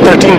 13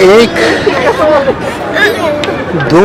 1 2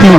3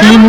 3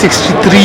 63